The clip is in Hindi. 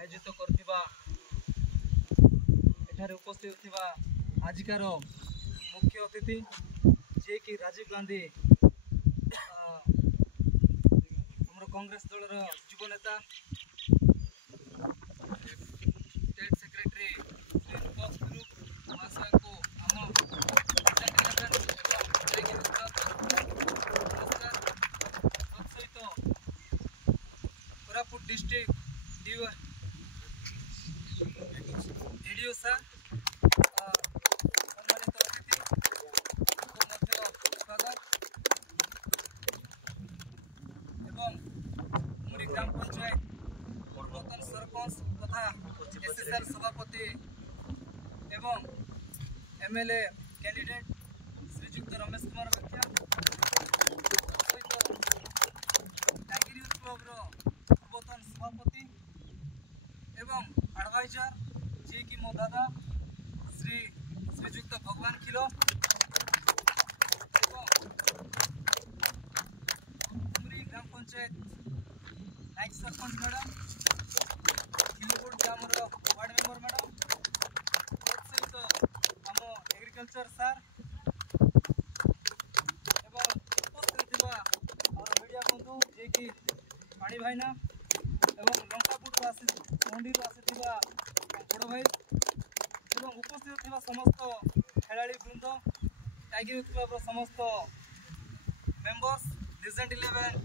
आयोजित करथिबा एठारे उपस्थित थिबा आजिकार मुख्य अतिथि जे कि राजीव गांधी हमर कांग्रेस दलर युव नेता स्टेट सेक्रेटरी श्री रूपक गुरु महाशय को आम कोरापुट डिस्ट्रिक्ट एडीओ सर सम्मानित अतिथि स्वागत एवं मुरी ग्राम पंचायत पूर्वतन सरपंच तथा एसएसआर सभापति एवं एमएलए कैंडिडेट श्रीजुक्त रमेश कुमार बेख्या सहित टाइगर यूथ क्लब पूर्वतन सभापति एवं एडवाइजर जी कि मो दादा श्रीजुक्त भगवान खिलो उमरी ग्राम पंचायत नाइक सरपंच मैडम खिलोकोट ग्राम वार्ड मेंबर मैडम सहित आम एग्रीकल्चर सर एवं उपस्थित मीडिया बंधु जे कि पाणी भाईना एवं लंकापुट मंडी आसीथिबा बड़ भाई एवं उपस्थित थिबा समस्त खेलाड़ी वृंद टाइगर यूथ क्लब समस्त मेंबर्स लेजेंड 11